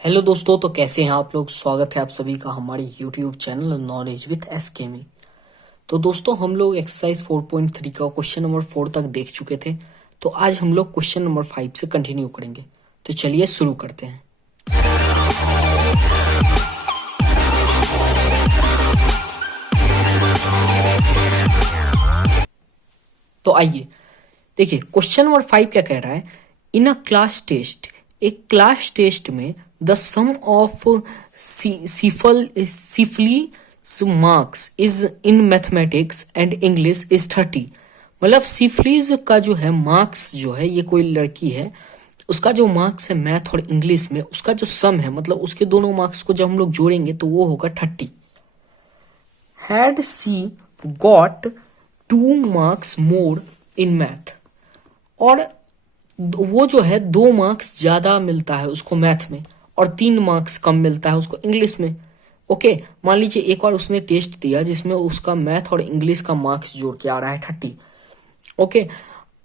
Hello दोस्तों, तो कैसे हैं आप लोग। स्वागत है आप सभी का हमारे YouTube channel knowledge with SK में। तो दोस्तों, हम लोग एक्सरसाइज 4.3 का क्वेश्चन नंबर 4 तक देख चुके थे। तो आज हम लोग क्वेश्चन नंबर 5 से कंटिन्यू करेंगे। तो चलिए शुरू करते हैं। तो आइए देखिए, क्वेश्चन नंबर 5 क्या कह रहा है। इन अ क्लास टेस्ट, एक क्लास टेस्ट में the sum of Shefali marks is in mathematics and English is 30। मतलब सिफलीज का जो है मार्क्स जो है, ये कोई लड़की है, उसका जो मार्क्स है मैथ और इंग्लिश में, उसका जो सम है, मतलब उसके दोनों मार्क्स को जब हम लोग जोड़ेंगे तो वो होगा 30। Had she got 2 marks more in math, और वो जो है 2 मार्क्स ज्यादा मिलता है उसको मैथ में और 3 मार्क्स कम मिलता है उसको इंग्लिश में। ओके, मान लीजिए एक बार उसने टेस्ट दिया जिसमें उसका मैथ और इंग्लिश का मार्क्स जोड़ के आ रहा है 30। ओके,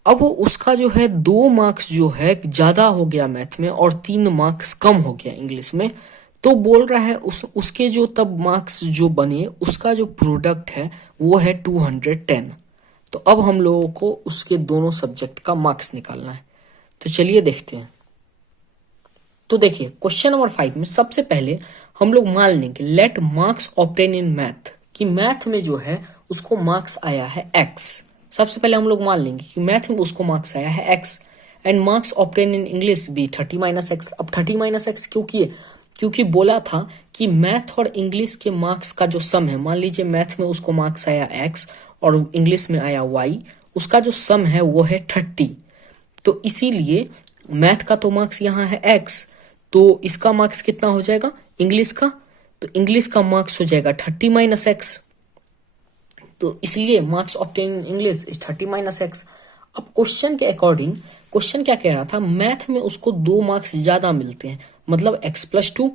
अब उसका जो है 2 मार्क्स जो है ज्यादा हो गया मैथ में और 3 मार्क्स कम हो गया इंग्लिश में। तो बोल रहा है उसके जो तब मार्क्स जो बने, उसका जो प्रोडक्ट है वो है 210। तो अब हम लोगों को उसके दोनों सब्जेक्ट का मार्क्स निकालना है। तो चलिए देखते हैं। तो देखिए, क्वेश्चन नंबर 5 में सबसे पहले हम लोग मान लेंगे let marks obtain in math, कि मैथ में जो है उसको मार्क्स आया है x। सबसे पहले हम लोग मान लेंगे कि मैथ में उसको मार्क्स आया है x, and marks obtain in English भी 30 माइनस एक्स। अब 30 माइनस एक्स क्यों किए? क्योंकि बोला था कि मैथ और इंग्लिश के मार्क्स का जो सम है, मान लीजिए मैथ में उसको मार्क्स आया x और इंग्लिश में आया y, उसका जो सम है वो है 30। तो इसीलिए मैथ का तो मार्क्स यहाँ है x, तो इसका मार्क्स कितना हो जाएगा इंग्लिश का? तो इंग्लिश का मार्क्स हो जाएगा 30 माइनस एक्स। तो इसलिए marks obtain in English is 30 minus x. अब क्वेश्चन के अकॉर्डिंग, क्वेश्चन क्या कह रहा था, मैथ में उसको 2 मार्क्स ज्यादा मिलते हैं, मतलब x+2,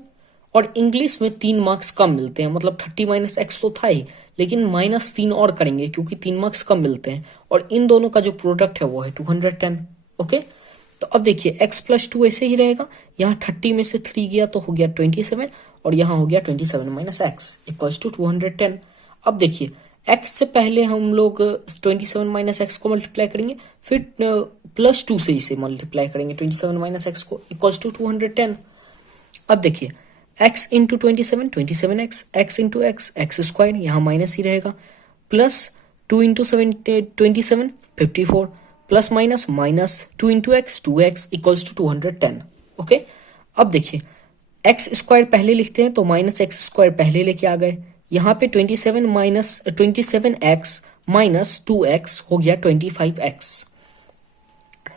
और इंग्लिश में 3 मार्क्स कम मिलते हैं, मतलब 30 माइनस एक्स तो था ही, लेकिन -3 और करेंगे क्योंकि 3 मार्क्स कम मिलते हैं, और इन दोनों का जो प्रोडक्ट है वो है 210। ओके, तो अब देखिए x+2 ऐसे ही रहेगा, यहाँ 30 में से 3 गया तो हो गया 27, और यहाँ हो गया 27 माइनस एक्स इक्वल्स टू 210। अब देखिए, x से पहले हम लोग 27 माइनस एक्स को मल्टीप्लाई करेंगे, फिर +2 से इसे मल्टीप्लाई करेंगे 27 माइनस एक्स को, इक्वल्स टू 210। अब देखिए, x into 27 27x, x into x square, यहाँ माइनस ही रहेगा, plus 2 into 27 54, plus minus minus 2 into X 2x equals to 210। Okay, अब देखिए एक्स स्क्वायर पहले लिखते हैं तो माइनस एक्स स्क्वायर पहले लेके आ गए, यहाँ पे 27 माइनस 27x माइनस 2x हो गया 25x,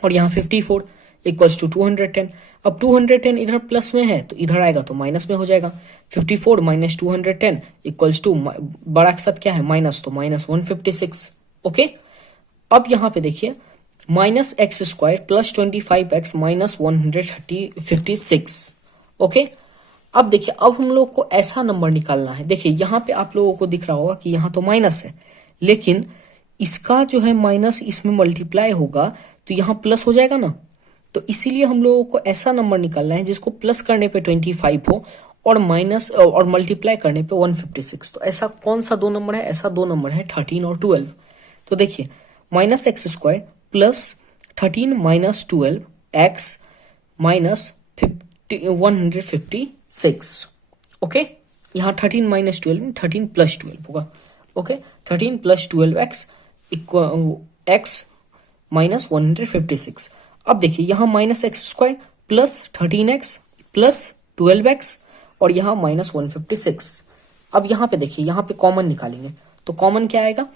और यहाँ 54 इक्वल्स टू 210। अब 210 इधर प्लस में है तो इधर आएगा तो माइनस में हो जाएगा। 54 माइनस 210 इक्वल्स टू, बड़ा के साथ क्या है माइनस, तो माइनस 156। ओके, अब यहाँ पे देखिए minus x square plus 25x minus 156। Okay, अब देखिए, अब हम लोग को ऐसा नंबर निकालना है। देखिए यहाँ पे आप लोगों को दिख रहा होगा कि यहाँ तो माइनस है, लेकिन इसका जो है माइनस इसमें मल्टीप्लाई होगा तो यहाँ प्लस हो जाएगा ना। तो इसीलिए हम लोगों को ऐसा नंबर निकालना है जिसको प्लस करने पे 25 हो और माइनस और मल्टीप्लाई करने पे 156। तो ऐसा कौन सा 2 नंबर है? ऐसा 2 नंबर है 13 और 12। तो देखिए, minus x square plus 13 minus 12 x minus 156। Okay, यहाँ 13 माइनस 12 13 प्लस 12 होगा। Okay, 13 plus 12x x minus 156। अब देखिए, यहाँ minus x square plus 13x plus 12x और यहाँ माइनस 156। अब यहाँ पे देखिए, यहाँ पे कॉमन निकालेंगे तो कॉमन क्या आएगा?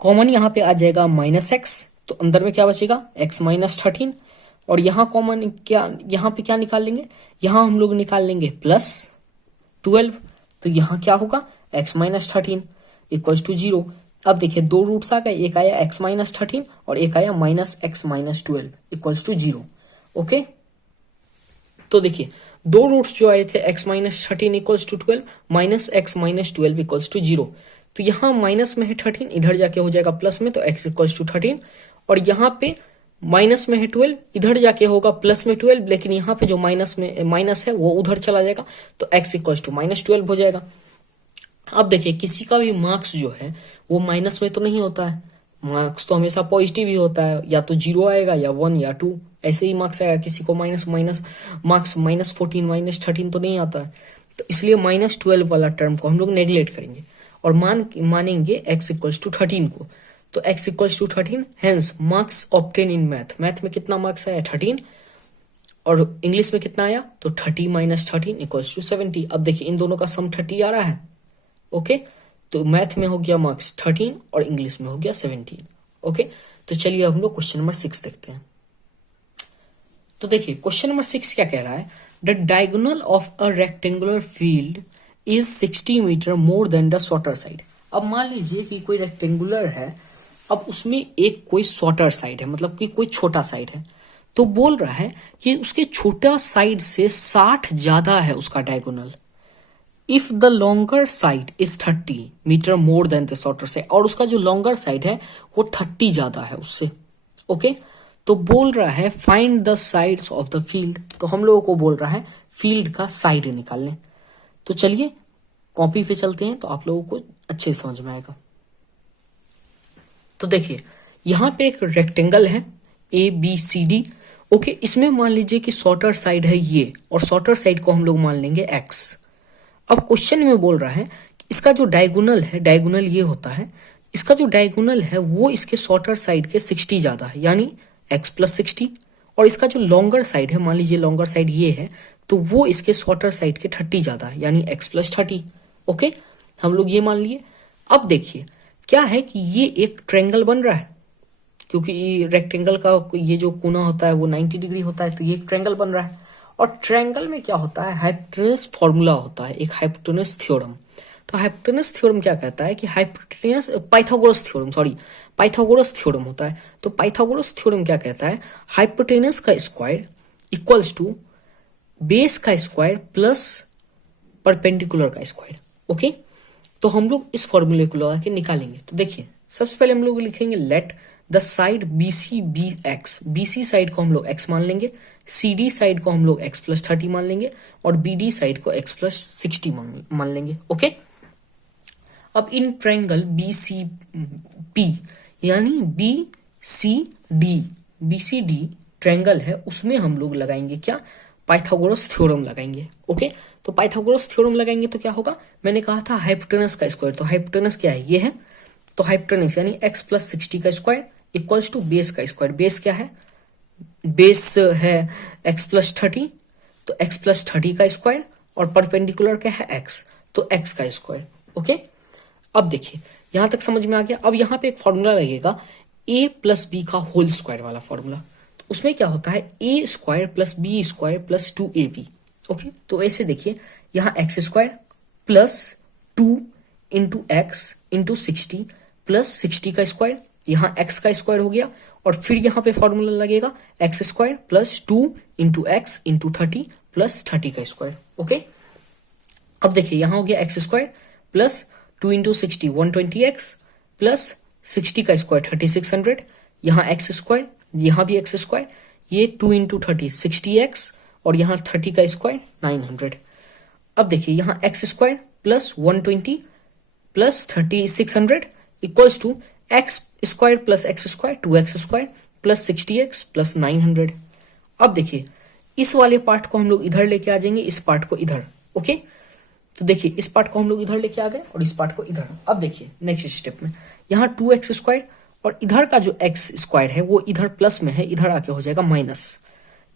कॉमन यहाँ पे आ जाएगा माइनस एक्स, तो अंदर में क्या बचेगा x माइनस 13, और यहाँ कॉमन क्या, यहाँ पे क्या निकाल लेंगे? यहाँ हम लोग निकाल लेंगे प्लस 12, तो यहाँ क्या होगा x माइनस 13 इक्वल्स टू 0। अब देखिए 2 रूट्स आ गए, एक आया x माइनस 13 और एक आया minus X minus 12 equals to 0। Okay, तो देखिए 2 रूट्स जो आए थे x minus 13 equals to 12 minus X minus 12 equals to 0, तो यहाँ माइनस में है 13, इधर जाके हो जाएगा प्लस में, तो x इक्वल्स टू 13, और यहाँ पे माइनस में है 12, इधर जाके होगा प्लस में 12, लेकिन यहाँ पे जो माइनस में माइनस है वो उधर चला जाएगा, तो x इक्वल्स टू -12 हो जाएगा। अब देखिए किसी का भी मार्क्स जो है वो माइनस में तो नहीं होता है, मार्क्स तो हमेशा पॉजिटिव ही होता है, या तो 0 आएगा या 1 या 2, ऐसे ही मार्क्स आएगा। किसी को माइनस माइनस मार्क्स -14 -13 तो नहीं आता है, तो इसलिए -12 वाला टर्म को हम लोग नेग्लेक्ट करेंगे और मानेंगे x इक्वल्स टू 13 को। तो x equals to 13, hence marks obtain in math, math में कितना मार्क्स आया 13, और इंग्लिश में कितना आया, तो 30 - 13 इक्वल्स टू 70। अब देखिए इन दोनों का सम 30 आ रहा है, ओके। तो मैथ में हो गया मार्क्स 13 और इंग्लिश में हो गया 17, ओके। तो चलिए हम लोग क्वेश्चन नंबर 6 देखते हैं। तो देखिए क्वेश्चन नंबर 6 क्या कह रहा है, the diagonal of a rectangular field is 60 metre more than the shorter side. अब मान लीजिए कि कोई रेक्टेंगुलर है, अब उसमें एक कोई शॉर्टर साइड है, मतलब कि कोई छोटा साइड है, तो बोल रहा है कि उसके छोटा साइड से 60 ज्यादा है उसका diagonal. If the longer side is 30 metre more than the shorter side, और उसका जो लॉन्गर साइड है वो 30 ज्यादा है उससे, ओके। तो बोल रहा है find the sides of the field, तो हम लोगों को बोल रहा है फील्ड का साइड निकालने। तो चलिए कॉपी पे चलते हैं, तो आप लोगों को अच्छे से समझ में आएगा। तो देखिए यहां पे एक रेक्टेंगल है ABCD, ओके। इसमें मान लीजिए कि शॉर्टर साइड है ये, और शॉर्टर साइड को हम लोग मान लेंगे x। अब क्वेश्चन में बोल रहा है कि इसका जो डायगोनल है, डायगोनल ये होता है, इसका जो डायगोनल है वो इसके शॉर्टर साइड के 60 ज्यादा है, यानी x + 60, और इसका जो लॉन्गर साइड है, मान लीजिए लॉन्गर साइड ये है, तो वो इसके शॉर्टर साइड के 30 ज्यादा है, यानी x + 30, ओके। हम लोग ये मान लिए। अब देखिए क्या है कि ये एक ट्रायंगल बन रहा है, क्योंकि रेक्टेंगल का ये जो कोना होता है वो 90 डिग्री होता है, तो ये एक ट्रायंगल बन रहा है। और ट्रायंगल में क्या होता है, हाइपोटेनस फॉर्मूला होता है, एक हाइपोटेनस थ्योरम। तो हाइपोटेनस थ्योरम क्या कहता है कि हाइपोटेनस पाइथागोरस थ्योरम होता है। तो पाइथागोरस थ्योरम क्या कहता है, हाइपोटेनस का स्क्वायर इक्वल्स टू बेस का स्क्वायर प्लस परपेंडिकुलर का स्क्वायर, ओके। तो हम लोग इस फॉर्मूले को लगा के निकालेंगे। तो देखिए सबसे पहले हम लोग लिखेंगे let the side BC be x, BC side को हम लोग x मान लेंगे, CD साइड को हम लोग x + 30 मान लेंगे, और BD साइड को x + 60 मान लेंगे, ओके। अब इन ट्रायंगल BCP यानी BCD ट्रायंगल है, उसमें हम लोग लगाएंगे क्या, पाइथागोरस थ्योरम लगाएंगे, ओके। तो पाइथागोरस थ्योरम लगाएंगे तो क्या होगा, मैंने कहा था हाइपोटेनस का स्क्वायर, तो हाइपोटेनस क्या है, ये है, तो हाइपोटेनस यानी x + 60 का स्क्वायर इक्वल्स टू बेस का स्क्वायर। बेस क्या है, बेस है x + 30, तो x + 30 का स्क्वायर, और परपेंडिकुलर क्या है x, तो x का स्क्वायर, ओके। अब देखिए यहां तक समझ में आ गया। अब यहाँ पे एक फॉर्मूला लगेगा a + b का होल स्क्वायर वाला फॉर्मूला। तो उसमें क्या होता है, a² + b² + 2ab, ओके। तो ऐसे देखिए यहाँ x² + 2 × x × 60 + 60 का स्क्वायर, यहाँ x का स्क्वायर हो गया, और फिर यहाँ पे फॉर्मूला लगेगा x² + 2 × x × 30 + 30 का स्क्वायर, ओके। अब देखिए यहाँ हो गया x² + 2 × 60 120x + 60 का स्क्वायर 3600, यहाँ x², यहाँ भी x², ये 2 × 30 60x, और यहाँ 30 का स्क्वायर 900। अब देखिए यहाँ x² + 120 + 3600 equals to x² + x² 2x² + 60x + 900। अब देखिए इस वाले पार्ट को हम लोग इधर लेके आ जाएंगे, इस पार्ट को इधर, ओके। तो देखिए इस पार्ट को हम लोग इधर लेके आ गए और इस पार्ट को इधर। अब देखिए नेक्स्ट स्टेप में यहाँ 2x² और इधर का जो x² है वो इधर प्लस में है, इधर आके हो जाएगा माइनस।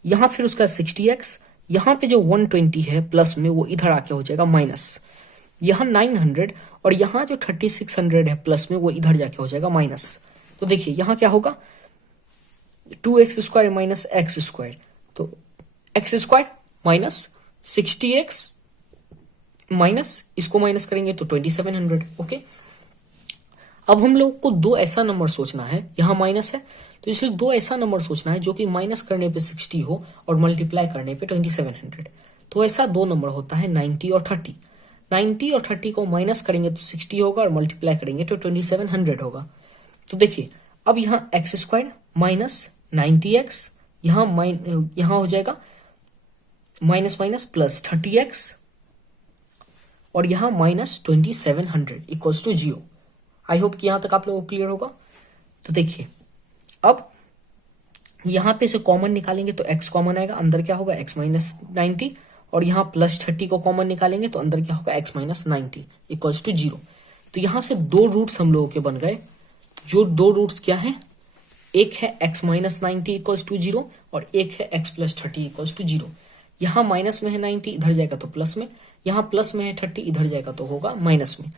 यहाँ फिर उसका 60x, यहाँ पे जो 120 है प्लस में वो इधर आके हो जाएगा माइनस। यहाँ 900 और यहाँ जो 3600 है प्लस में वो इधर जाके हो जाएगा माइनस। तो देखिए यहाँ क्या होगा, 2x² - x², तो x² माइनस 60x माइनस इसको माइनस करेंगे तो 2700, ओके। अब हम लोग को दो ऐसा नंबर सोचना है, यहाँ माइनस है तो इसलिए दो ऐसा नंबर सोचना है जो कि माइनस करने पे 60 हो और मल्टीप्लाई करने पे 2700। तो ऐसा दो नंबर होता है 90 और 30। 90 और 30 को माइनस करेंगे तो 60 होगा और मल्टीप्लाई करेंगे तो 2700 होगा। तो देखिए अब यहाँ x² माइनस 90x, यहाँ हो जाएगा माइनस माइनस प्लस 30x, और यहाँ minus 2700 equals to 0। I hope कि यहां तक आप लोगों को क्लियर होगा। तो देखिए अब यहां पे से कॉमन निकालेंगे तो x कॉमन आएगा, अंदर क्या होगा x माइनस 90, और यहाँ प्लस 30 को कॉमन निकालेंगे तो अंदर क्या होगा x माइनस 90 इक्वल्स टू 0। तो यहां से दो रूट्स हम लोगों के बन गए। जो दो रूट्स क्या है, एक है x माइनस 90 इक्वल्स टू 0 और एक है x प्लस 30 इक्वल्स टू 0। यहाँ माइनस में है 90, इधर जाएगा तो प्लस में, यहाँ प्लस में है 30, इधर जाएगा तो होगा माइनस में।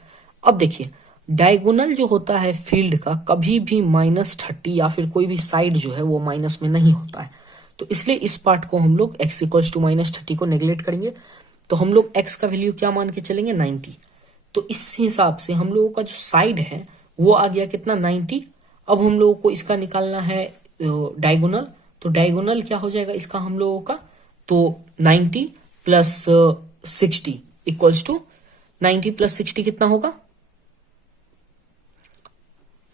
अब देखिए डायगोनल जो होता है फील्ड का कभी भी माइनस 30 या फिर कोई भी साइड जो है वो माइनस में नहीं होता है, तो इसलिए इस पार्ट को हम लोग x इक्वल्स टू माइनस 30 को नेग्लेक्ट करेंगे। तो हम लोग x का वैल्यू क्या मान के चलेंगे, 90। तो इस हिसाब से हम लोगों का जो साइड है वो आ गया कितना, 90। अब हम लोगों को इसका निकालना है डायगोनल। तो डायगोनल क्या हो जाएगा इसका हम लोगों का, तो 90 प्लस 60 इक्वल्स टू 90 प्लस 60 कितना होगा,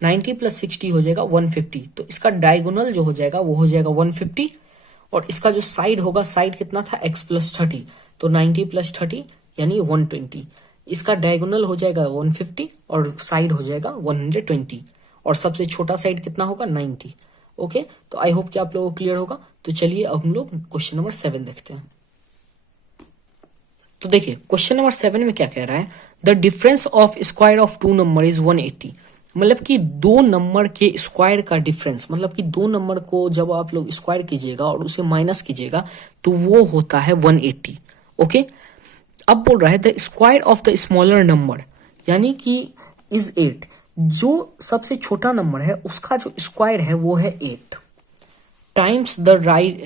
90 प्लस 60 हो जाएगा 150। तो इसका डायगोनल जो हो जाएगा वो हो जाएगा 150, और इसका जो साइड होगा, साइड कितना था x प्लस 30, तो 90 प्लस 30 यानी 120। इसका डायगोनल हो जाएगा 150 और साइड हो जाएगा 120, और सबसे छोटा साइड कितना होगा, 90। ओके, तो आई होप कि आप लोगों को क्लियर होगा। तो चलिए अब हम लोग क्वेश्चन नंबर 7 देखते हैं। तो देखिए क्वेश्चन नंबर 7 में क्या कह रहा है, the difference of square of two number is 180। मतलब कि दो नंबर के स्क्वायर का डिफरेंस, मतलब कि दो नंबर को जब आप लोग स्क्वायर कीजिएगा और उसे माइनस कीजिएगा तो वो होता है 180। ओके, अब बोल रहा है the square of the smaller number, यानी कि इज 8। जो सबसे छोटा नंबर है उसका जो स्क्वायर है वो है 8 टाइम्स द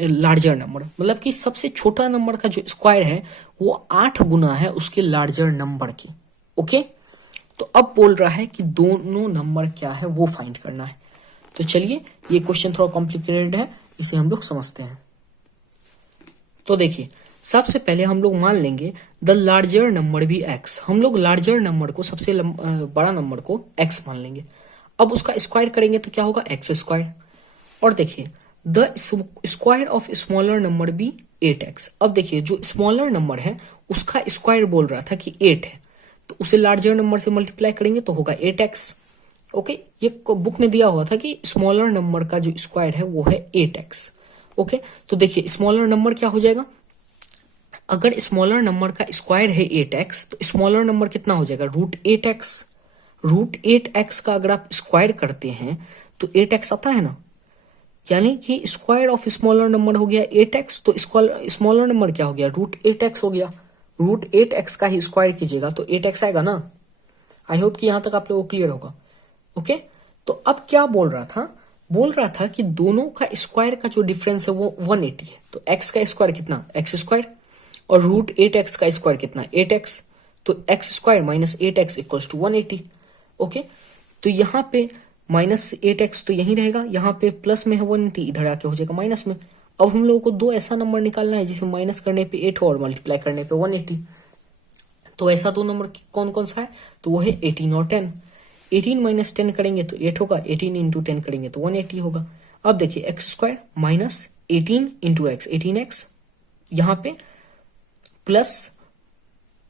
लार्जर नंबर। मतलब कि सबसे छोटा नंबर का जो स्क्वायर है वो 8 गुना है उसके लार्जर नंबर की। ओके, तो अब बोल रहा है कि दोनों नंबर क्या है वो फाइंड करना है। तो चलिए ये क्वेश्चन थोड़ा कॉम्प्लिकेटेड है, इसे हम लोग समझते हैं। तो देखिए सबसे पहले हम लोग मान लेंगे द लार्जर नंबर भी x। हम लोग लार्जर नंबर को, सबसे बड़ा नंबर को x मान लेंगे। अब उसका स्क्वायर करेंगे तो क्या होगा, एक्स स्क्वायर। और देखिए the square of smaller number भी 8x। अब देखिए जो स्मॉलर नंबर है उसका स्क्वायर बोल रहा था कि 8 है, तो उसे लार्जर नंबर से मल्टीप्लाई करेंगे तो होगा 8x। ओके, ये बुक में दिया हुआ था कि स्मॉलर नंबर का जो स्क्वायर है वो है 8x। ओके, तो देखिए स्मॉलर नंबर क्या हो जाएगा, अगर स्मॉलर नंबर का स्क्वायर है 8x तो स्मॉलर नंबर कितना हो जाएगा, √8x। √8x का अगर आप स्क्वायर करते हैं तो 8x आता है ना, यानी कि स्क्वायर ऑफ स्मॉलर नंबर हो गया 8x, तो स्मॉलर नंबर क्या हो गया, √8x हो गया। √8x का ही स्क्वायर कीजिएगा तो 8x आएगा ना। आई होप कि यहां तक आप लोगों को क्लियर होगा। ओके, तो अब क्या बोल रहा था कि दोनों का स्क्वायर का जो डिफरेंस है वो 180 है। तो x का स्क्वायर कितना, x स्क्वायर, और √8x का स्क्वायर कितना, 8x। तो x square minus 8x equals to 180। Okay, तो यहाँ पे माइनस 8x तो यही रहेगा, यहाँ पे प्लस में है 180, इधर आके हो जाएगा माइनस में। अब हम लोगों को दो ऐसा नंबर निकालना है जिसे माइनस करने पे 8 हो और मल्टीप्लाई करने पे 180। तो ऐसा दो नंबर कौन कौन सा है, तो वो है 18 और 10। 18 माइनस 10 करेंगे तो 8 होगा, 18 इंटू 10 करेंगे तो 180 होगा। अब देखिए x square minus 18 into x 18x, यहाँ पे plus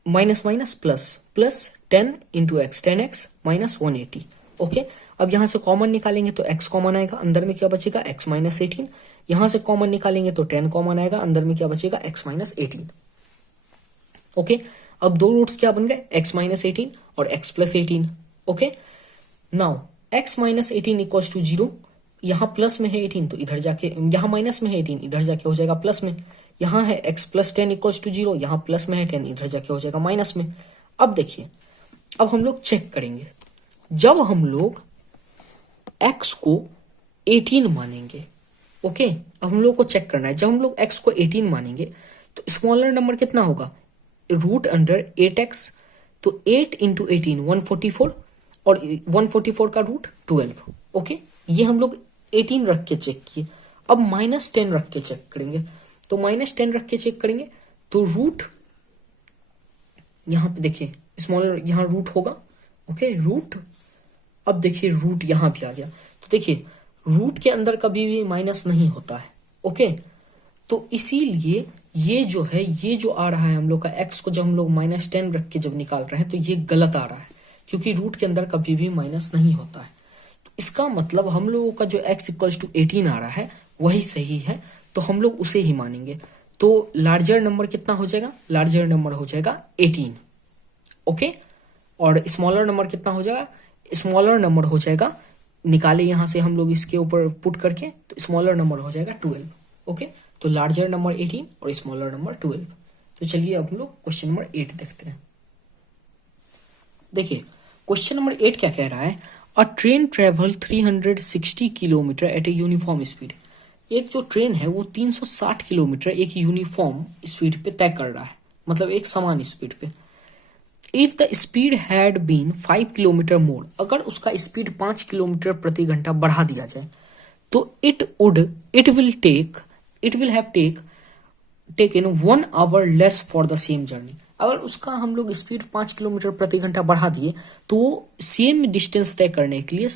minus minus plus plus 10 into x 10x minus 180। Okay, अब यहां से कॉमन निकालेंगे तो x कॉमन आएगा, अंदर में क्या बचेगा, x माइनस 18। यहां से कॉमन निकालेंगे तो 10 कॉमन आएगा, अंदर में क्या बचेगा, x माइनस 18। ओके, अब दो रूट्स क्या बन गए, x माइनस 18 और x plus 18। Okay, now x minus 18 equals to 0। यहाँ प्लस में है 18 तो इधर जाके, यहाँ माइनस में है 18 इधर जाके हो जाएगा प्लस में। यहाँ है x प्लस 10 इक्वल्स टू 0, यहाँ प्लस में है 10 इधर जाके हो जाएगा माइनस में। अब देखिए, अब हम लोग चेक करेंगे, जब हम लोग x को 18 मानेंगे, ओके, अब हम लोग को चेक करना है, जब हम लोग x को 18 मानेंगे तो स्मॉलर नंबर कितना होगा, रूट अंडर 8x, तो 8 इंटू 18 144, और 144 का रूट 12। ओके, ये हम लोग 18 रख के चेक किए। अब माइनस 10 रख के चेक करेंगे, तो माइनस 10 रख के चेक करेंगे तो रूट, यहां पे देखिए स्मॉलर, यहां रूट होगा। ओके, रूट, अब देखिए रूट यहां भी आ गया, तो देखिए रूट के अंदर कभी भी माइनस नहीं होता है। ओके, तो इसीलिए ये जो है, ये जो आ रहा है हम लोग का एक्स को जब हम लोग -10 रख के जब निकाल रहे हैं तो ये गलत आ रहा है, क्योंकि रूट के अंदर कभी भी माइनस नहीं होता है। तो इसका मतलब हम लोगों का जो x इक्वल्स टू 18 आ रहा है वही सही है, तो हम लोग उसे ही मानेंगे। तो लार्जर नंबर कितना हो जाएगा? लार्जर नंबर हो जाएगा 18। ओके, और स्मॉलर नंबर कितना हो जाएगा? स्मॉलर नंबर हो जाएगा, निकाले यहां से हम लोग इसके ऊपर पुट करके, तो स्मॉलर नंबर हो जाएगा 12। ओके, तो लार्जर नंबर 18 और स्मॉलर नंबर 12। तो चलिए अब हम लोग क्वेश्चन नंबर 8 देखते हैं। देखिए क्वेश्चन नंबर 8 क्या कह रहा है? A train travel 360 kilometre at a uniform speed. एक जो ट्रेन है वो 360 किलोमीटर एक यूनिफॉर्म स्पीड पे तय कर रहा है, मतलब एक समान स्पीड पे। If the speed had been 5 kilometre more, अगर उसका स्पीड 5 किलोमीटर प्रति घंटा बढ़ा दिया जाए, तो it will have taken 1 hour less for the same journey. अगर उसका हम लोग स्पीड 5 किलोमीटर प्रति घंटा बढ़ा दिए तो वो सेम डिस्टेंस तय करने के लिए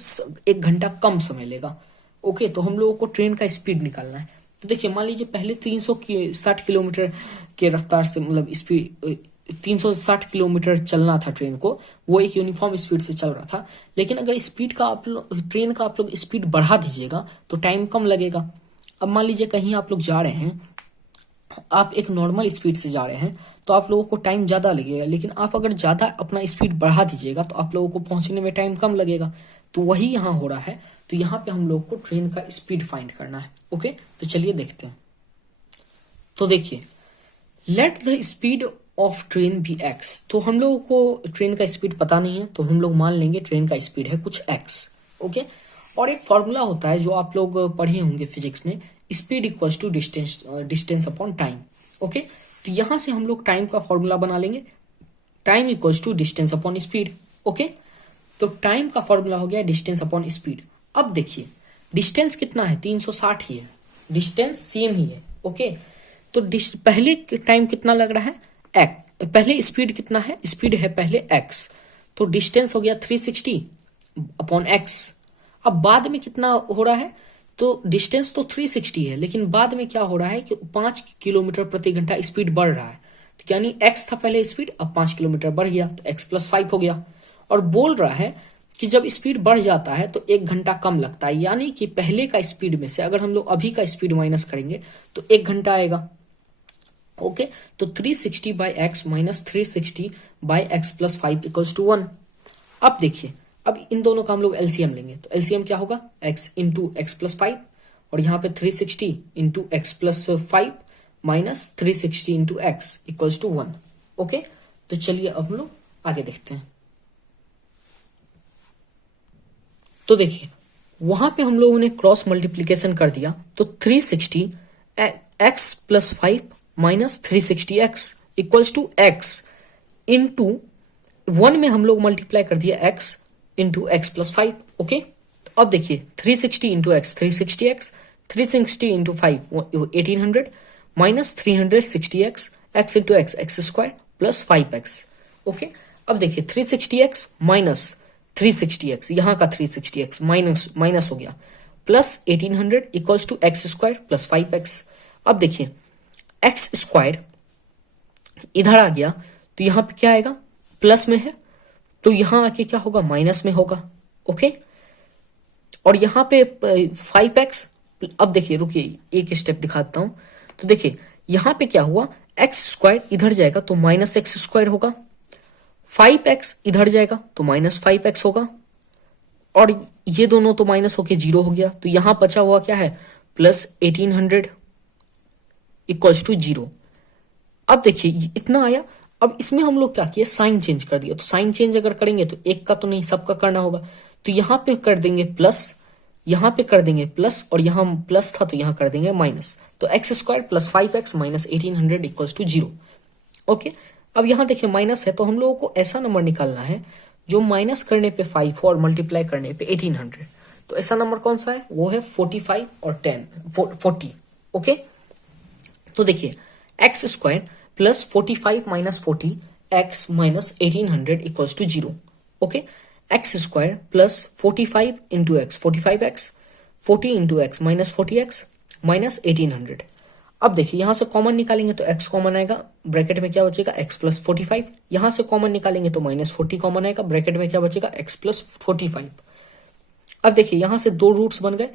1 घंटा कम समय लेगा। ओके, तो हम लोगों को ट्रेन का स्पीड निकालना है। तो देखिए मान लीजिए पहले 360 किलोमीटर के रफ्तार से, मतलब स्पीड 360 किलोमीटर चलना था ट्रेन को, वो एक यूनिफॉर्म स्पीड से चल रहा था। लेकिन अगर स्पीड का ट्रेन का आप लोग स्पीड बढ़ा दीजिएगा तो टाइम कम लगेगा। अब मान लीजिए कहीं आप लोग जा रहे हैं, आप एक नॉर्मल स्पीड से जा रहे हैं तो आप लोगों को टाइम ज्यादा लगेगा, लेकिन आप अगर ज्यादा अपना स्पीड बढ़ा दीजिएगा तो आप लोगों को पहुंचने में टाइम कम लगेगा। तो वही यहाँ हो रहा है। तो यहाँ पे हम लोग को ट्रेन का स्पीड फाइंड करना है। ओके, तो चलिए देखते हैं। तो देखिए, let the speed of train be x. तो हम लोगों को ट्रेन का स्पीड पता नहीं है, तो हम लोग मान लेंगे ट्रेन का स्पीड है कुछ एक्स। ओके, और एक फॉर्मूला होता है जो आप लोग पढ़े होंगे फिजिक्स में, speed equals to distance upon time. Okay, तो यहां से हम लोग टाइम का फॉर्मूला बना लेंगे, time equals to distance upon speed. Okay, तो टाइम का फॉर्मूला हो गया डिस्टेंस अपॉन स्पीड। अब देखिए डिस्टेंस कितना है? 360 ही है, डिस्टेंस सेम ही है। ओके, तो पहले टाइम कितना लग रहा है? एक्स। पहले स्पीड कितना है? स्पीड है पहले एक्स, तो डिस्टेंस हो गया 360 अपॉन एक्स। अब बाद में कितना हो रहा है? तो डिस्टेंस तो 360 है, लेकिन बाद में क्या हो रहा है कि 5 किलोमीटर प्रति घंटा स्पीड बढ़ रहा है। तो यानी एक्स था पहले स्पीड, अब 5 किलोमीटर बढ़ गया, तो एक्स प्लस 5 हो गया। और बोल रहा है कि जब स्पीड बढ़ जाता है तो 1 घंटा कम लगता है, यानी कि पहले का स्पीड में से अगर हम लोग अभी का स्पीड माइनस करेंगे तो 1 घंटा आएगा। ओके, तो 360 by x minus 360 by x plus 5 equals to 1। अब देखिए, अब इन दोनों का हम लोग एलसीएम लेंगे, तो एलसीएम क्या होगा? x इंटू एक्स प्लस 5, और यहाँ पे 360 into x plus 5 minus 360 into x equals to 1। Okay, तो चलिए अब हम लोग आगे देखते हैं। तो देखिए वहां पे हम लोगों ने क्रॉस मल्टीप्लीकेशन कर दिया, तो 360 x plus 5 minus 360 x equals to x into 1 में हम लोग मल्टीप्लाई कर दिया x into x plus 5। Okay, तो अब देखिए 360 into x 360 x, 360 into 5 1800 minus 360 x, x into x x square plus 5x। Okay, अब देखिए 360 एक्स माइनस 360 एक्स, यहाँ का 360 एक्स माइनस हो गया, plus 1800 equals to x square plus 5x। अब देखिए एक्स स्क्वायर इधर आ गया, तो यहाँ पे क्या आएगा? प्लस में है, तो यहां आके क्या होगा? माइनस में होगा। ओके, और यहाँ पे 5x। अब देखिए रुकिए एक स्टेप दिखाता हूं। तो देखिए यहाँ पे क्या हुआ? एक्स स्क्वायर इधर जाएगा तो माइनस एक्स स्क्वायर होगा, 5x इधर जाएगा तो माइनस 5x होगा, और ये दोनों तो माइनस होके 0 हो गया, तो यहां बचा हुआ क्या है? Plus 1800 equals to 0। अब देखिए इतना आया। अब इसमें हम लोग क्या किया? साइन चेंज कर दिया। तो साइन चेंज अगर करेंगे तो एक का तो नहीं, सबका करना होगा, तो यहां पे कर देंगे प्लस, यहां पे कर देंगे प्लस, और यहां प्लस था तो यहां कर देंगे माइनस। तो x square plus 5x minus 1800 equals to 0। Okay, अब यहां देखिए माइनस है, तो हम लोगों को ऐसा नंबर निकालना है जो माइनस करने पे 5 हो और मल्टीप्लाई करने पे 1800। तो ऐसा नंबर कौन सा है? वो है 45 और 40। ओके, तो देखिए x square plus 45 minus 40 x minus 1800 equals to 0। Okay, x square plus 45 into x 45x, 40 into x minus 40x minus 1800। अब देखिए यहाँ से कॉमन निकालेंगे तो x कॉमन आएगा, ब्रैकेट में क्या बचेगा x प्लस 45। यहाँ से कॉमन निकालेंगे तो माइनस 40 कॉमन आएगा, ब्रैकेट में क्या बचेगा x प्लस 45। अब देखिए यहाँ से दो रूट्स बन गए,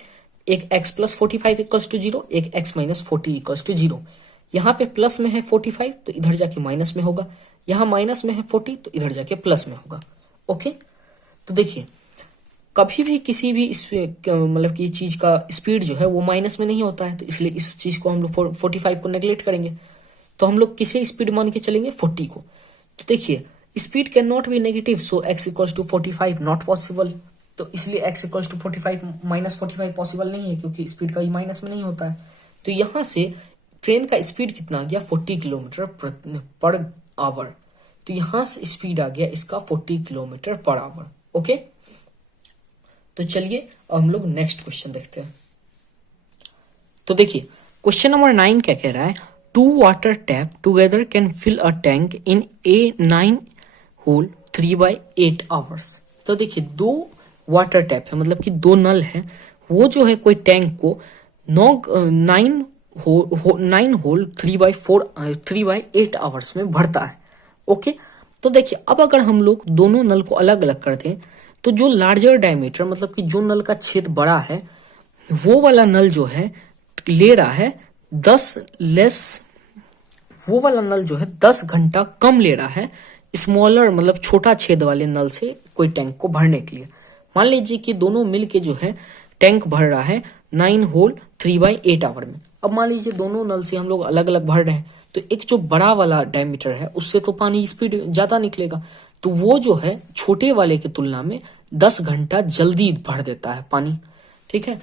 एक x प्लस 45 इक्वल्स टू 0, एक x माइनस 40 इक्वल्स टू 0। यहाँ पे प्लस में है 45 तो इधर जाके माइनस में होगा, यहाँ माइनस में है 40 तो इधर जाके प्लस में होगा। ओके, तो देखिए कभी भी किसी भी मतलब कि चीज का स्पीड जो है वो माइनस में नहीं होता है, तो इसलिए इस चीज को हम लोग 45 को नेग्लेक्ट करेंगे। तो हम लोग किसे स्पीड मान के चलेंगे, 40 को। तो देखिए speed can not be negative, so x equals to 45 not possible. तो इसलिए x equals to 45 minus 45 possible नहीं है, क्योंकि स्पीड का माइनस में नहीं होता है। तो यहाँ से ट्रेन का स्पीड कितना आ गया, 40 किलोमीटर पर आवर। तो यहाँ से स्पीड आ गया इसका 40 किलोमीटर पर आवर। ओके, तो चलिए अब हम लोग नेक्स्ट क्वेश्चन देखते हैं। तो देखिए क्वेश्चन नंबर 9 क्या कह रहा है, 2 water tap together can fill a tank in a 9 whole 3/8 hours. तो देखिए 2 वाटर टैप है, मतलब कि 2 नल है, वो जो है कोई टैंक को 9 होल 3/8 आवर्स में भरता है। ओके, तो देखिए अब अगर हम लोग दोनों नल को अलग अलग कर दें तो जो लार्जर डायमीटर, मतलब कि जो नल का छेद बड़ा है, वो वाला नल जो है ले रहा है 10 घंटा कम ले रहा है स्मॉलर, मतलब छोटा छेद वाले नल से कोई टैंक को भरने के लिए। मान लीजिए कि दोनों मिलके जो है टैंक भर रहा है 9 होल 3/8 आवर में। अब मान लीजिए दोनों नल से हम लोग अलग अलग भर रहे हैं, तो एक जो बड़ा वाला डायमीटर है उससे तो पानी स्पीड ज्यादा निकलेगा, तो वो जो है छोटे वाले की तुलना में 10 घंटा जल्दी भर देता है पानी। ठीक है,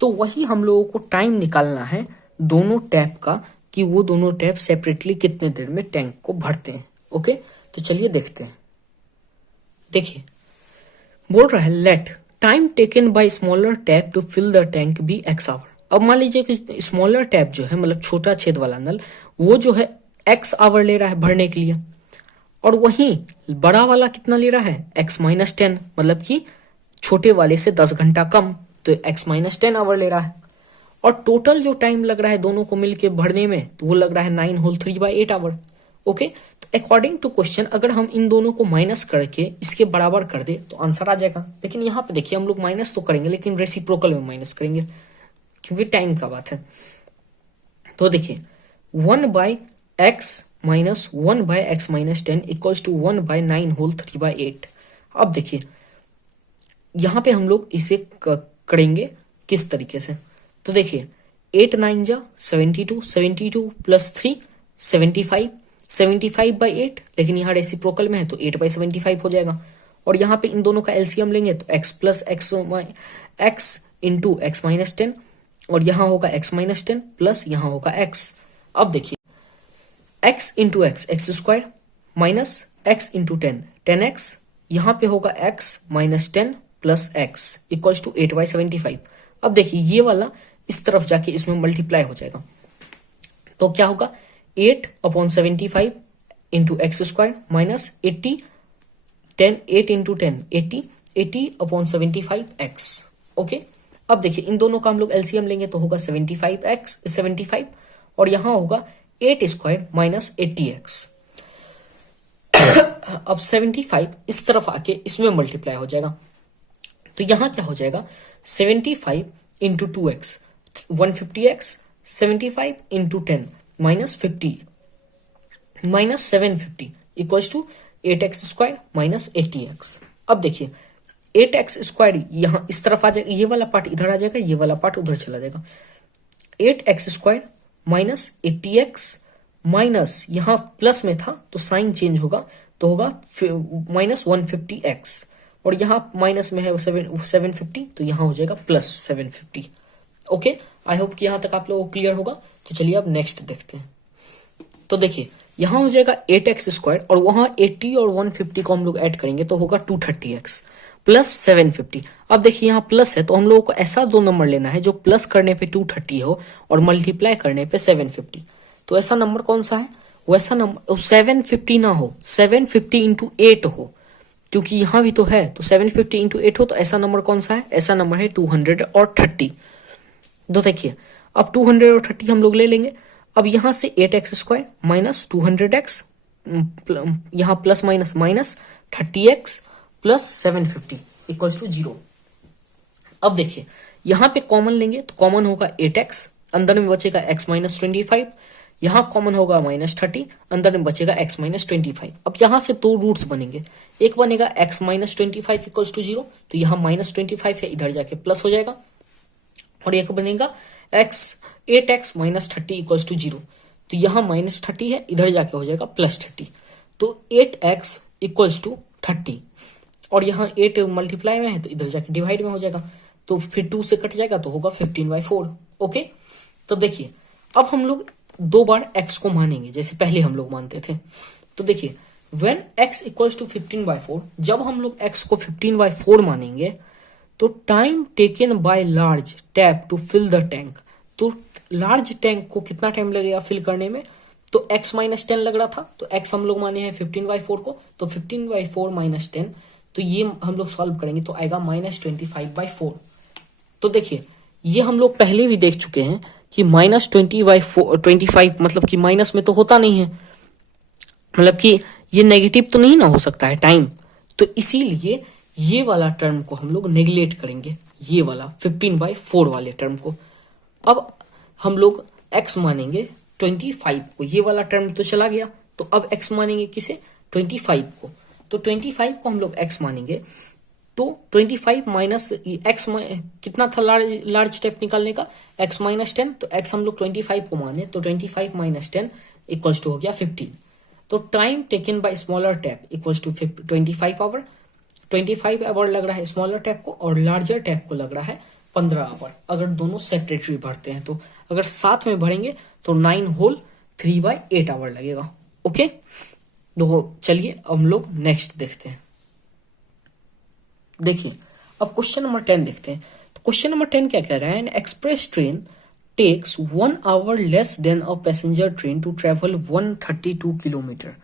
तो वही हम लोगों को टाइम निकालना है दोनों टैप का, कि वो दोनों टैप सेपरेटली कितने देर में टैंक को भरते हैं। ओके, तो चलिए देखते हैं। देखिए बोल रहा है let time taken by smaller tap to fill the tank be x hour. अब मान लीजिए कि स्मॉलर टैप जो है, मतलब छोटा छेद वाला नल, वो जो है x आवर ले रहा है भरने के लिए, और वहीं बड़ा वाला कितना ले रहा है, x माइनस 10, मतलब कि छोटे वाले से 10 घंटा कम, तो x माइनस 10 आवर ले रहा है। और टोटल जो टाइम लग रहा है दोनों को मिलके भरने में, तो वो लग रहा है 9 होल 3/8 आवर। ओके, तो अकॉर्डिंग टू क्वेश्चन अगर हम इन दोनों को माइनस करके इसके बराबर कर दे तो आंसर आ जाएगा। लेकिन यहाँ पे देखिए हम लोग माइनस तो करेंगे, लेकिन रेसिप्रोकल में माइनस करेंगे, क्योंकि टाइम का बात है। तो देखिए 1/x minus 1/x minus 10 equals to 1/9 whole 3/8। अब देखिए यहाँ पे हम लोग इसे करेंगे किस तरीके से, तो देखिए 8 9 जा 72, 72 प्लस 3 75, 75/8, लेकिन यहाँ रेसिप्रोकल में है तो 8/75 हो जाएगा। और यहाँ पे इन दोनों का एलसीएम लेंगे तो x plus x into x minus 10, और यहाँ होगा x माइनस 10 प्लस यहाँ होगा x। अब देखिए x into x square minus x into 10x, यहाँ पे होगा x minus 10 plus x equals to 8/75। अब देखिए ये वाला इस तरफ जाके इसमें मल्टीप्लाई हो जाएगा, तो क्या होगा 8/75 into x square minus 80 8 into 10 80/75 x। Okay, अब देखिए इन दोनों का हम लोग एलसीएम लेंगे तो होगा 75 और यहाँ होगा 8 स्क्वायर माइनस 80x। अब 75 इस तरफ आके इसमें मल्टीप्लाई हो जाएगा, तो यहाँ क्या हो जाएगा 75 इंटू 2x 150x, 75 इंटू 10 minus 50 minus 750 equals to 8x square minus 80x। अब देखिए 8x स्क्वायर यहाँ इस तरफ आ जाएगा, ये वाला पार्ट इधर आ जाएगा, ये वाला पार्ट उधर चला जाएगा। 8x square minus 80x minus यहाँ प्लस में था तो साइन चेंज होगा, तो होगा माइनस 150x, और यहाँ माइनस में है 750, तो यहाँ हो जाएगा प्लस 750। ओके, आई होप कि यहाँ तक आप लोगों को क्लियर होगा। तो चलिए अब नेक्स्ट देखते हैं। तो देखिए यहाँ हो जाएगा 8x स्क्वायर, और वहाँ 80 और 150 को हम लोग ऐड करेंगे तो होगा 230x प्लस 750। अब देखिए यहाँ प्लस है तो हम लोगों को ऐसा दो नंबर लेना है जो प्लस करने पे 230 हो और मल्टीप्लाई करने पे 750। तो ऐसा नंबर कौन सा है, वैसा नंबर 750 ना हो, 750 इंटू 8 हो, क्योंकि यहाँ भी तो है, तो 750 इंटू 8 हो, तो ऐसा नंबर कौन सा है, ऐसा नंबर है 230। तो देखिए अब 230 हम लोग ले लेंगे। अब यहाँ से 8x² माइनस 200x, यहाँ plus minus minus 30x plus 750 equals to 0। अब देखिए यहाँ पे कॉमन लेंगे तो कॉमन होगा 8x, अंदर में बचेगा x माइनस 25, यहाँ कॉमन होगा माइनस 30, अंदर में बचेगा x माइनस 25। अब यहाँ से दो रूट्स बनेंगे, एक बनेगा x माइनस 25 इक्वल्स टू 0, तो यहाँ माइनस 25 है, इधर जाके प्लस हो जाएगा, और एक बनेगा x 8x minus 30 equals to 0, तो यहाँ माइनस 30 है, इधर जाके हो जाएगा प्लस 30, तो 8x इक्वल्स टू 30, और यहाँ 8 मल्टीप्लाई में है तो इधर जाके डिवाइड में हो जाएगा, तो फिर 2 से कट जाएगा तो होगा 15/4। ओके, तो देखिए अब हम लोग दो बार x को मानेंगे जैसे पहले हम लोग मानते थे। तो देखिए व्हेन x इक्वल्स टू 15/4, जब हम लोग x को 15/4 मानेंगे तो time taken by large tap to fill the tank, तो लार्ज टैंक को कितना टाइम लगेगा फिल करने में, तो x माइनस 10 लग रहा था, तो x हम लोग माने हैं 15/4 को, तो 15/4 माइनस 10, तो ये हम लोग सॉल्व करेंगे तो आएगा माइनस 25/4। तो देखिए ये हम लोग पहले भी देख चुके हैं कि माइनस 25 मतलब कि माइनस में तो होता नहीं है, मतलब कि ये नेगेटिव तो नहीं ना हो सकता है टाइम, तो इसीलिए ये वाला टर्म को हम लोग नेग्लेक्ट करेंगे, ये वाला 15/4 वाले टर्म को। अब हम लोग x मानेंगे 25 को, ये वाला टर्म तो चला गया, तो अब x मानेंगे किसे, 25 को, तो 25 को हम लोग x मानेंगे, तो 25 माइनस x कितना था लार्ज स्टेप निकालने का, x माइनस 10, तो x हम लोग 25 को माने, तो 25 माइनस 10 इक्वल्स टू हो गया 15, तो time taken by smaller tap equals to 25 hour, 25 hour लग रहा है स्मॉलर टैप को, और लार्जर टैप को लग रहा है 15 आवर, अगर दोनों सेपरेटली भरते हैं तो, अगर साथ में भरेंगे तो 9 होल 3/8 आवर लगेगा। ओके, तो चलिए हम लोग नेक्स्ट देखते हैं। देखिए अब क्वेश्चन नंबर 10 देखते हैं। तो क्वेश्चन नंबर 10 क्या कह रहा है, an express train takes 1 hour less than a passenger train to travel 132 kilometre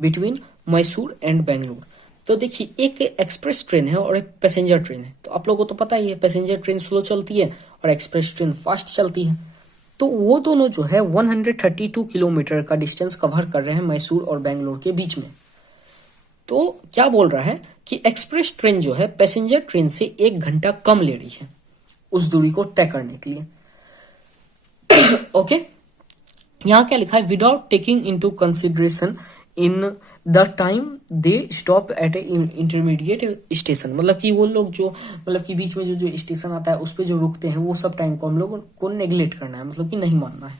between Mysore and Bengaluru. तो देखिए एक एक्सप्रेस ट्रेन है और एक पैसेंजर ट्रेन है, तो आप लोगों को तो पता ही है पैसेंजर ट्रेन स्लो चलती है और एक्सप्रेस ट्रेन फास्ट चलती है, तो वो दोनों जो है 132 किलोमीटर का डिस्टेंस कवर कर रहे हैं मैसूर और बेंगलोर के बीच में। तो क्या बोल रहा है कि एक्सप्रेस ट्रेन जो है पैसेंजर ट्रेन से 1 घंटा कम ले रही है उस दूरी को तय करने के लिए। ओके, यहाँ क्या लिखा है, without taking into consideration in the time they stop at A intermediate station, मतलब कि वो लोग जो मतलब कि बीच में जो स्टेशन आता है उस पर जो रुकते हैं वो सब टाइम को हम लोग को नेग्लेक्ट करना है, मतलब कि नहीं मानना है।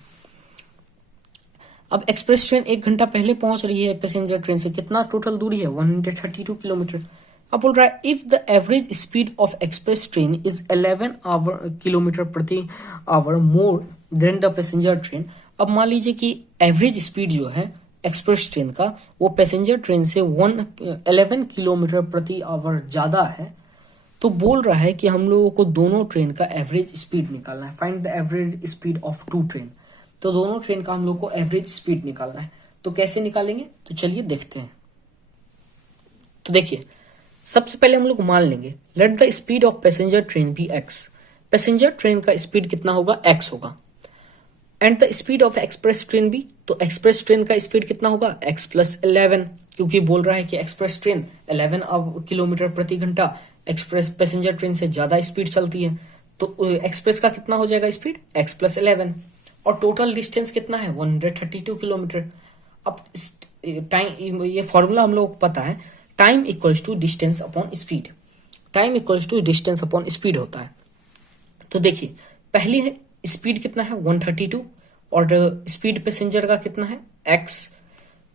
अब एक्सप्रेस ट्रेन 1 घंटा पहले पहुंच रही है पैसेंजर ट्रेन से, कितना टोटल दूरी है 132 किलोमीटर। अब बोल रहा है if the average speed of express train is 11 kilometre प्रति hour more than the passenger train. अब मान लीजिए कि एवरेज स्पीड जो है एक्सप्रेस ट्रेन का वो पैसेंजर ट्रेन से 11 किलोमीटर प्रति आवर ज्यादा है, तो बोल रहा है कि हम लोगों को दोनों ट्रेन का एवरेज स्पीड निकालना है, find the average speed of 2 train. तो दोनों ट्रेन का हम लोग को एवरेज स्पीड निकालना है, तो कैसे निकालेंगे, तो चलिए देखते हैं। तो देखिए सबसे पहले हम लोग मान लेंगे let the speed of passenger train be x, passenger train का स्पीड कितना होगा x होगा, and the speed of express train भी, तो एक्सप्रेस ट्रेन का स्पीड कितना होगा x प्लस 11, क्योंकि बोल रहा है कि एक्सप्रेस ट्रेन 11 किलोमीटर प्रति घंटा एक्सप्रेस पैसेंजर ट्रेन से ज्यादा स्पीड चलती है, तो एक्सप्रेस का कितना हो जाएगा स्पीड x प्लस 11, और टोटल डिस्टेंस कितना है 132 किलोमीटर। अब टाइम, ये फॉर्मूला हम लोग को पता है, time equals to distance upon speed, time equals to distance upon speed होता है। तो देखिए पहली है स्पीड कितना है 132 और स्पीड पैसेंजर का कितना है x,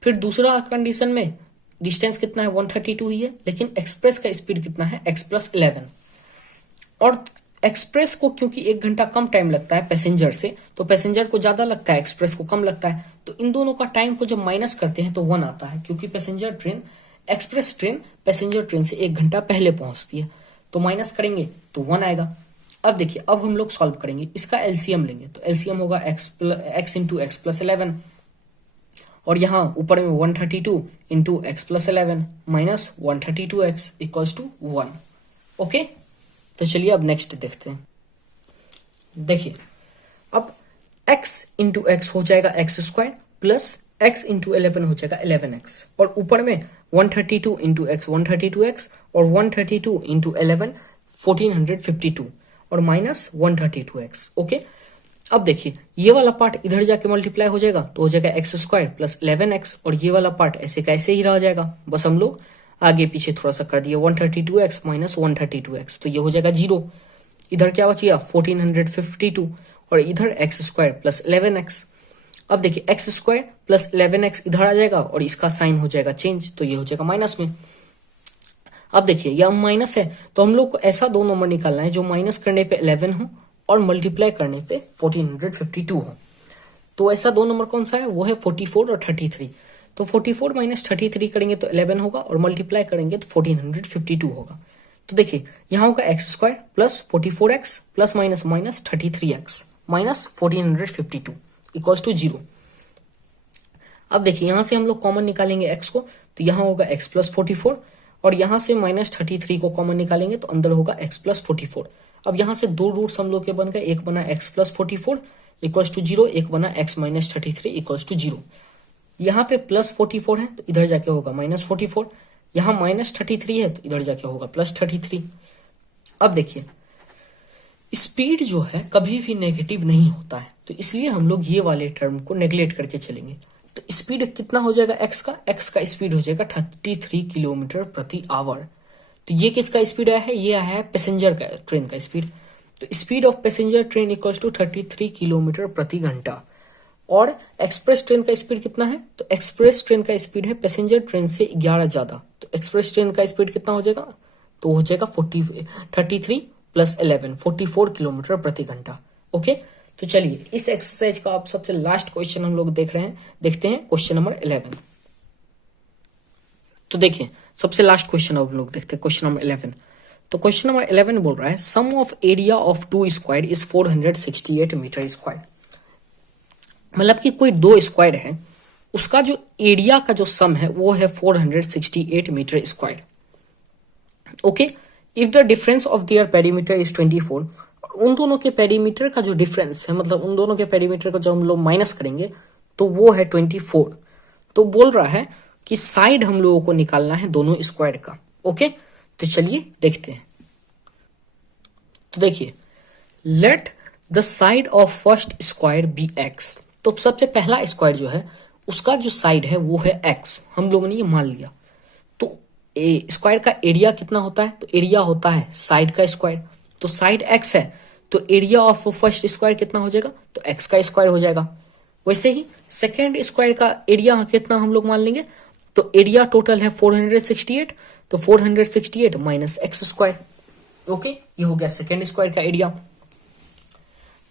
फिर दूसरा कंडीशन में डिस्टेंस कितना है 132 ही है, लेकिन एक्सप्रेस का स्पीड कितना है x प्लस 11, और एक्सप्रेस को क्योंकि 1 घंटा कम टाइम लगता है पैसेंजर से, तो पैसेंजर को ज्यादा लगता है एक्सप्रेस को कम लगता है, तो इन दोनों का टाइम को जब माइनस करते हैं तो 1 आता है, क्योंकि passenger train express train passenger train से 1 घंटा पहले पहुंचती है, तो माइनस करेंगे तो 1 आएगा। अब देखिए अब हम लोग सॉल्व करेंगे, इसका एलसीएम लेंगे, तो एलसीएम होगा x इंटू एक्स प्लस 11, और यहाँ ऊपर में 132 into x plus 11 minus 132x equals to 1। Okay, तो चलिए अब नेक्स्ट देखते हैं। देखिए अब x इंटू एक्स हो जाएगा x square plus x into 11 हो जाएगा 11x, और ऊपर में 132 इंटू एक्स 132x और 132 इंटू 11 1452 और माइनस 132x। ओके, अब देखिए ये वाला पार्ट इधर जाके मल्टीप्लाई हो जाएगा तो हो जाएगा एक्स स्क्वायर प्लस 11x, और ये वाला पार्ट ऐसे कैसे ही रह जाएगा, बस हम लोग आगे पीछे थोड़ा सा कर दिया 132x माइनस 132x, तो ये हो जाएगा 0। इधर क्या बचिएगा 1452 और इधर एक्स स्क्वायर प्लस 11x। अब देखिए एक्स स्क्वायर प्लस 11x इधर आ जाएगा और इसका साइन हो जाएगा चेंज, तो ये हो जाएगा माइनस में। अब देखिए यह माइनस है तो हम लोग को ऐसा दो नंबर निकालना है जो माइनस करने पे 11 हो और मल्टीप्लाई करने पे 1452 हो। तो ऐसा दो नंबर कौन सा है, वो है 44 और 33। तो 44 माइनस 33 करेंगे तो 11 होगा और मल्टीप्लाई करेंगे तो 1452 होगा। तो देखिए यहाँ होगा x square plus 44x plus minus minus 33x minus 1452 equals to 0। अब देखिए यहाँ से हम लोग कॉमन निकालेंगे x को, तो यहाँ होगा x प्लस 44 और यहाँ से माइनस 33 को कॉमन निकालेंगे तो अंदर होगा x प्लस 44। अब यहाँ से दो रूट्स हम लोग के बन गए, एक बना x प्लस 44 इक्वल्स टू 0, एक बना x माइनस 33 इक्वल्स टू 0। यहाँ पे प्लस 44 है तो इधर जाके होगा माइनस 44, यहाँ माइनस 33 है तो इधर जाके होगा प्लस 33। अब देखिए स्पीड जो है कभी भी नेगेटिव नहीं होता है, तो इसलिए हम लोग ये वाले टर्म को नेग्लेक्ट करके चलेंगे। तो स्पीड कितना हो जाएगा x का स्पीड हो जाएगा 33 किलोमीटर प्रति आवर। तो ये किसका स्पीड आया है, ये आया है पैसेंजर का ट्रेन का स्पीड। तो speed of passenger train equals to 33 kilometre प्रति घंटा। और एक्सप्रेस ट्रेन का स्पीड कितना है, तो एक्सप्रेस ट्रेन का स्पीड है पैसेंजर ट्रेन से 11 ज्यादा। तो एक्सप्रेस ट्रेन का स्पीड कितना हो जाएगा, तो हो जाएगा 33 प्लस 11 44 किलोमीटर प्रति घंटा। ओके, तो चलिए इस एक्सरसाइज का आप सबसे लास्ट क्वेश्चन हम लोग देखते हैं क्वेश्चन नंबर 11। तो देखिए सबसे लास्ट क्वेश्चन अब हम लोग देखते हैं क्वेश्चन नंबर 11। तो क्वेश्चन नंबर 11 बोल रहा है sum of area of 2 square is 468 metre square. मतलब कि कोई 2 स्क्वायर है, उसका जो एरिया का जो सम है वो है 468 metre square. Okay, if the difference of their perimeter is 24, उन दोनों के पेरीमीटर का जो डिफरेंस है, मतलब उन दोनों के पेरीमीटर को जब हम लोग माइनस करेंगे तो वो है 24। तो बोल रहा है कि साइड हम लोगों को निकालना है दोनों स्क्वायर का। ओके, तो चलिए देखते हैं। तो देखिए let the side of first square be x. तो सबसे पहला स्क्वायर जो है उसका जो साइड है वो है एक्स, हम लोगों ने ये मान लिया। तो स्क्वायर का एरिया कितना होता है, तो एरिया होता है साइड का स्क्वायर। तो साइड एक्स है तो एरिया ऑफ फर्स्ट स्क्वायर कितना हो जाएगा, तो एक्स का स्क्वायर हो जाएगा। वैसे ही सेकेंड स्क्वायर का एरिया कितना हम लोग मान लेंगे, तो एरिया टोटल है 468, तो 468 माइनस एक्स स्क्वायर। ओके, ये हो गया सेकेंड स्क्वायर का एरिया।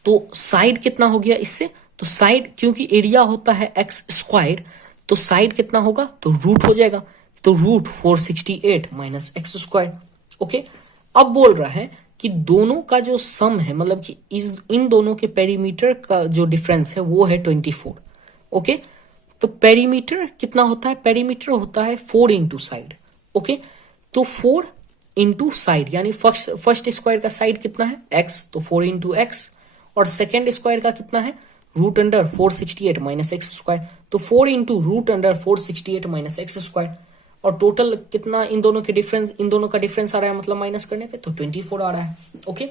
तो साइड कितना हो गया इससे, तो साइड क्योंकि एरिया होता है एक्स स्क्वायर तो साइड कितना होगा, तो रूट हो जाएगा। तो root 468 minus x square. Okay, अब बोल रहा है कि दोनों का जो सम है, मतलब कि इन दोनों के पेरीमीटर का जो डिफरेंस है वो है 24। ओके, तो पेरीमीटर कितना होता है, पेरीमीटर होता है 4 इंटू साइड। ओके, तो 4 इंटू साइड यानी फर्स्ट स्क्वायर का साइड कितना है एक्स, तो 4 इंटू एक्स, और सेकेंड स्क्वायर का कितना है root under 468 minus x square, तो 4 into root under 468 minus x square. और टोटल कितना इन दोनों का डिफरेंस आ रहा है, मतलब माइनस करने पे तो 24 आ रहा है। ओके,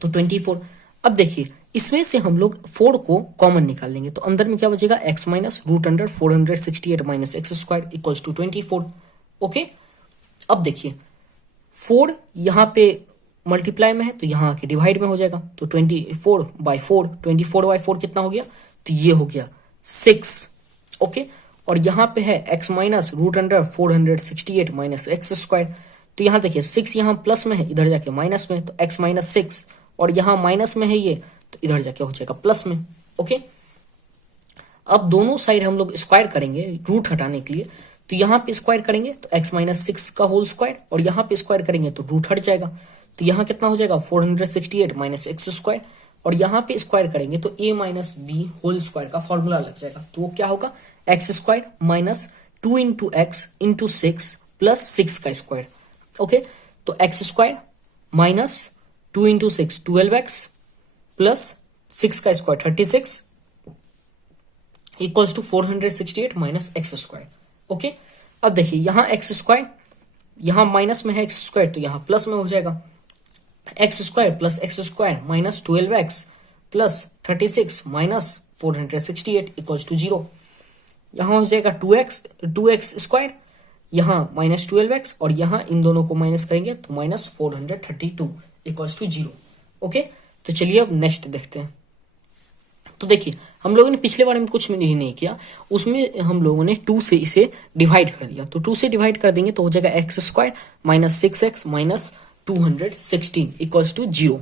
तो 24। अब देखिए इसमें से हम लोग 4 को कॉमन निकाल लेंगे तो अंदर में क्या बचेगा x minus root under 468 minus x square equals to 24। Okay, अब देखिए 4 यहाँ पे मल्टीप्लाई में है तो यहाँ आके डिवाइड में हो जाएगा, तो 24 बाई 4 कितना हो गया, तो ये हो गया 6। ओके, और यहाँ पे है x minus root under 468 minus x square, तो यहाँ देखिए 6 यहाँ प्लस में है, इधर जाके माइनस में, तो x माइनस 6, और यहाँ माइनस में है ये, तो इधर जाके हो जाएगा प्लस में। ओके, अब दोनों साइड हम लोग स्क्वायर करेंगे रूट हटाने के लिए, तो यहाँ पे स्क्वायर करेंगे तो x माइनस 6 का होल स्क्वायर, और यहाँ पे स्क्वायर करेंगे तो रूट हट जाएगा। तो यहाँ कितना हो जाएगा 468 माइनस एक्स स्क्वायर और यहाँ पे स्क्वायर करेंगे तो a minus b whole square का फॉर्मूला लग जाएगा। तो वो क्या होगा, x square minus 2 into x into 6 plus 6 का स्क्वायर। ओके, तो x square minus 2 into 6 12x plus 6 का square 36 equals to 468 minus x square. Okay, अब देखिए यहाँ एक्स स्क्वायर, यहाँ माइनस में है एक्स स्क्वायर तो यहाँ प्लस में हो जाएगा, x square plus x square minus 12x plus 36 minus 468 equals to 0। यहाँ हो जाएगा 2x स्क्वायर, यहाँ माइनस 12x और यहाँ इन दोनों को माइनस करेंगे तो माइनस 432 इक्वल्स टू 0। ओके, तो चलिए अब नेक्स्ट देखते हैं। तो देखिए हम लोगों ने पिछले बार में कुछ नहीं किया, उसमें हम लोगों ने 2 से इसे डिवाइड कर दिया। तो 2 से डिवाइड कर देंगे तो हो जाएगा x square minus 6x minus 216 equals to 0।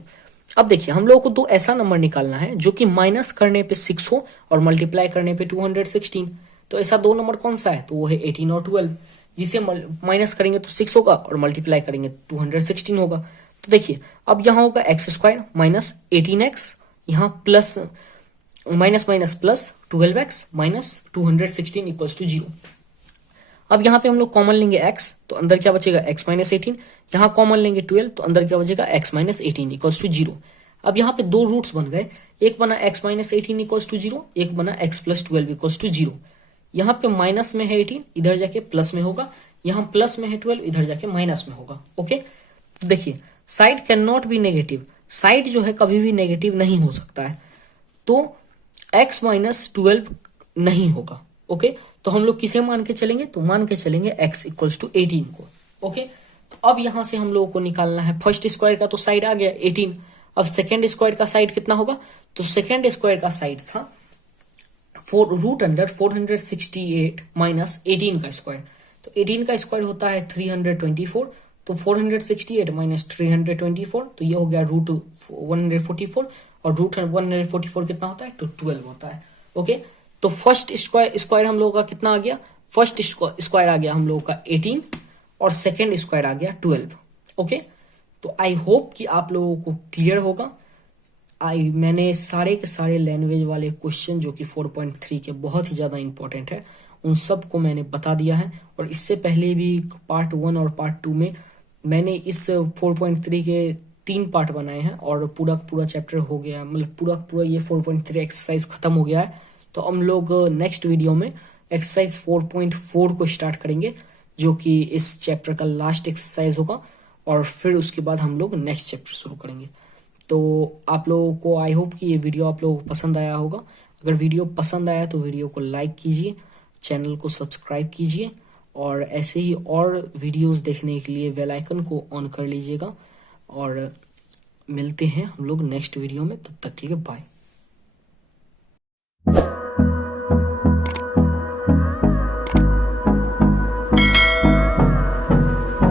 अब देखिए हम लोगों को दो ऐसा नंबर निकालना है जो कि माइनस करने पे 6 हो और मल्टीप्लाई करने पे 216। तो ऐसा दो नंबर कौन सा है, तो वो है 18 और 12, जिसे माइनस करेंगे तो 6 होगा और मल्टीप्लाई करेंगे 216 होगा। तो देखिए अब यहाँ होगा एक्स स्क्वायर माइनस 18x, यहाँ plus minus minus plus 12x minus 216 equals to 0। अब यहाँ पे हम लोग कॉमन लेंगे x, तो अंदर क्या बचेगा x माइनस 18, यहाँ कॉमन लेंगे 12 तो अंदर क्या बचेगा x माइनस 18 इक्वल्स टू 0। अब यहाँ पे दो रूट्स बन गए, एक बना x माइनस 18 इक्वल्स टू 0, एक बना x प्लस 12 इक्वल्स टू 0। यहाँ पे माइनस में है 18, इधर जाके प्लस में होगा, यहाँ प्लस में है 12, इधर जाके माइनस में होगा। ओके, तो देखिए side can not be negative, side जो है कभी भी नेगेटिव नहीं हो सकता है, तो x माइनस 12 नहीं होगा। ओके, तो हम लोग किसे मान के चलेंगे, तो मान के चलेंगे x इक्वल्स टू 18 को। ओके, तो अब यहां से हम लोगों को निकालना है फर्स्ट स्क्वायर का, तो साइड आ गया 18। अब सेकेंड स्क्वायर का साइड कितना होगा, तो सेकेंड स्क्वायर का साइड था रूट अंडर 468 माइनस 18 का स्क्वायर, तो 18 का स्क्वायर होता है 324, तो 468 माइनस 324 तो ये हो गया रूट 144, और रूट 144 कितना होता है, तो 12 होता है। ओके, तो फर्स्ट स्क्वायर हम लोगों का कितना आ गया, फर्स्ट स्क्वायर आ गया हम लोगों का 18 और सेकेंड स्क्वायर आ गया 12। ओके, तो आई होप कि आप लोगों को क्लियर होगा। मैंने सारे के सारे लैंग्वेज वाले क्वेश्चन जो कि 4.3 के बहुत ही ज़्यादा इंपॉर्टेंट है उन सब को मैंने बता दिया है, और इससे पहले भी पार्ट 1 और पार्ट 2 में मैंने इस 4.3 के 3 पार्ट बनाए हैं और पूरा चैप्टर हो गया, मतलब पूरा ये 4.3 एक्सरसाइज खत्म हो गया है। तो हम लोग नेक्स्ट वीडियो में एक्सरसाइज 4.4 को स्टार्ट करेंगे जो कि इस चैप्टर का लास्ट एक्सरसाइज होगा, और फिर उसके बाद हम लोग नेक्स्ट चैप्टर शुरू करेंगे। तो आप लोगों को आई होप कि ये वीडियो आप लोगों को पसंद आया होगा। अगर वीडियो पसंद आया तो वीडियो को लाइक कीजिए, चैनल को सब्सक्राइब कीजिए, और ऐसे ही और वीडियोस देखने के लिए बेल आइकन को ऑन कर लीजिएगा। और मिलते हैं हम लोग नेक्स्ट वीडियो में, तब तक के लिए बाय।